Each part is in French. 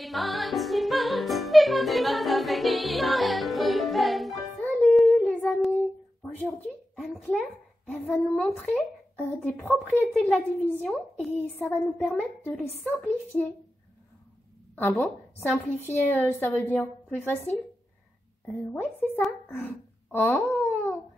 Les maths avec Ina et Ruben. Salut les amis. Aujourd'hui, Anne-Claire, elle va nous montrer des propriétés de la division et ça va nous permettre de les simplifier. Ah bon? Simplifier, ça veut dire plus facile? Ouais, c'est ça. Oh!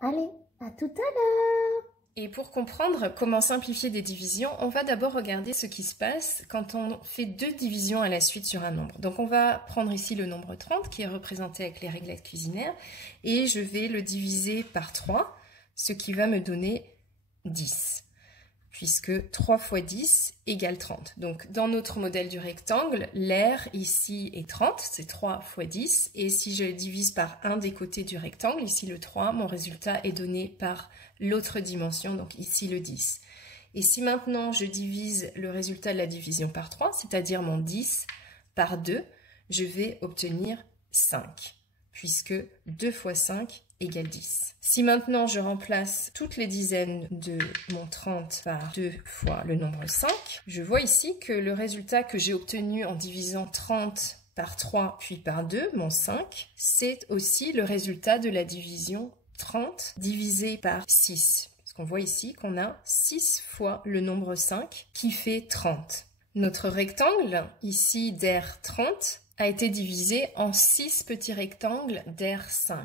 Allez, à tout à l'heure. Et pour comprendre comment simplifier des divisions, on va d'abord regarder ce qui se passe quand on fait deux divisions à la suite sur un nombre. Donc on va prendre ici le nombre 30 qui est représenté avec les réglettes cuisinaires et je vais le diviser par 3, ce qui va me donner 10, puisque 3 fois 10 égale 30. Donc dans notre modèle du rectangle, l'aire ici est 30, c'est 3 fois 10, et si je divise par un des côtés du rectangle, ici le 3, mon résultat est donné par l'autre dimension, donc ici le 10. Et si maintenant je divise le résultat de la division par 3, c'est-à-dire mon 10 par 2, je vais obtenir 5, puisque 2 fois 5 égale 10. Si maintenant je remplace toutes les dizaines de mon 30 par 2 fois le nombre 5, je vois ici que le résultat que j'ai obtenu en divisant 30 par 3 puis par 2, mon 5, c'est aussi le résultat de la division 30 divisé par 6. Parce qu'on voit ici qu'on a 6 fois le nombre 5 qui fait 30. Notre rectangle, ici d'aire 30, a été divisé en 6 petits rectangles d'aire 5.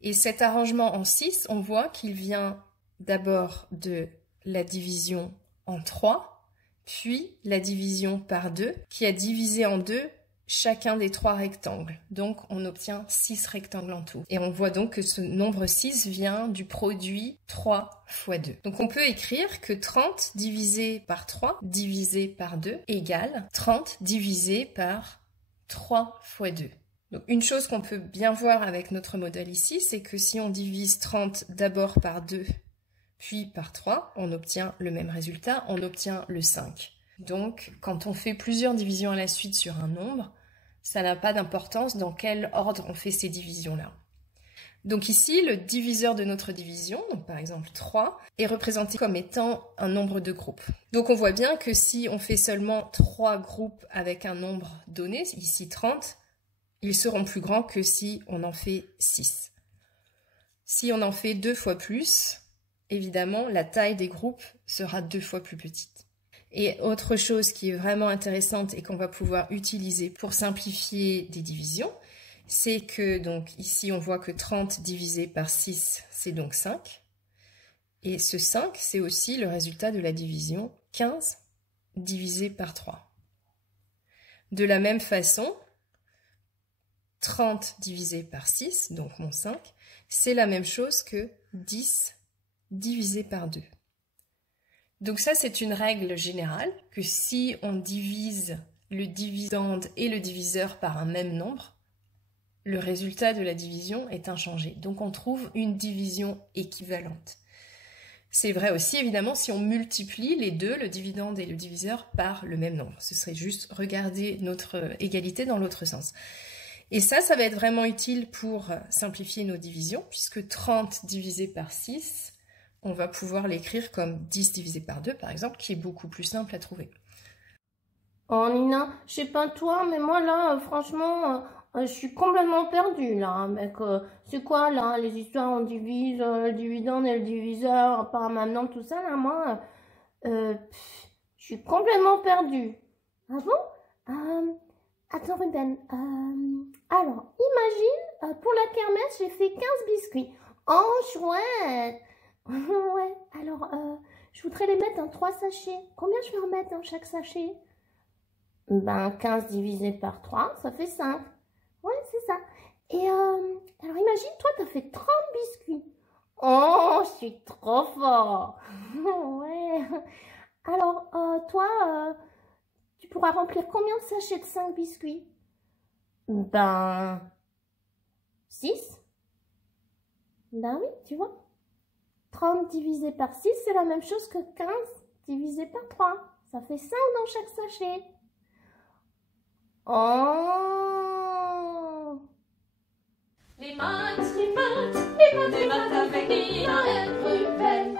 Et cet arrangement en 6, on voit qu'il vient d'abord de la division en 3, puis la division par 2, qui a divisé en 2 chacun des 3 rectangles. Donc on obtient 6 rectangles en tout. Et on voit donc que ce nombre 6 vient du produit 3 fois 2. Donc on peut écrire que 30 divisé par 3 divisé par 2 égale 30 divisé par 3 fois 2. Donc une chose qu'on peut bien voir avec notre modèle ici, c'est que si on divise 30 d'abord par 2, puis par 3, on obtient le même résultat, on obtient le 5. Donc quand on fait plusieurs divisions à la suite sur un nombre, ça n'a pas d'importance dans quel ordre on fait ces divisions-là. Donc ici, le diviseur de notre division, donc par exemple 3, est représenté comme étant un nombre de groupes. Donc on voit bien que si on fait seulement 3 groupes avec un nombre donné, ici 30, ils seront plus grands que si on en fait 6. Si on en fait 2 fois plus, évidemment, la taille des groupes sera 2 fois plus petite. Et autre chose qui est vraiment intéressante et qu'on va pouvoir utiliser pour simplifier des divisions, c'est que donc ici on voit que 30 divisé par 6, c'est donc 5. Et ce 5, c'est aussi le résultat de la division 15 divisé par 3. De la même façon, 30 divisé par 6, donc mon 5, c'est la même chose que 10 divisé par 2. Donc ça, c'est une règle générale, que si on divise le dividende et le diviseur par un même nombre, le résultat de la division est inchangé. Donc on trouve une division équivalente. C'est vrai aussi, évidemment, si on multiplie les deux, le dividende et le diviseur, par le même nombre. Ce serait juste regarder notre égalité dans l'autre sens. Et ça va être vraiment utile pour simplifier nos divisions, puisque 30 divisé par 6, on va pouvoir l'écrire comme 10 divisé par 2, par exemple, qui est beaucoup plus simple à trouver. Oh Nina, je sais pas toi, mais moi là, franchement, je suis complètement perdue là, mec. C'est quoi là, les histoires on divise le dividende et le diviseur par un même nombre, tout ça là, moi, je suis complètement perdue. Ah bon? Attends Ruben, alors, imagine, pour la kermesse, j'ai fait 15 biscuits. Oh, chouette! Ouais, alors, je voudrais les mettre dans 3 sachets. Combien je vais en mettre dans chaque sachet? Ben, 15 divisé par 3, ça fait 5. Ouais, c'est ça. Et, alors imagine, toi, t'as fait 30 biscuits. Oh, je suis trop fort! Ouais. Alors, toi, tu pourras remplir combien de sachets de 5 biscuits? Ben, 6. Ben oui, tu vois. 30 divisé par 6, c'est la même chose que 15 divisé par 3. Ça fait 5 dans chaque sachet. Oh! Les maths avec Ina et Ruben.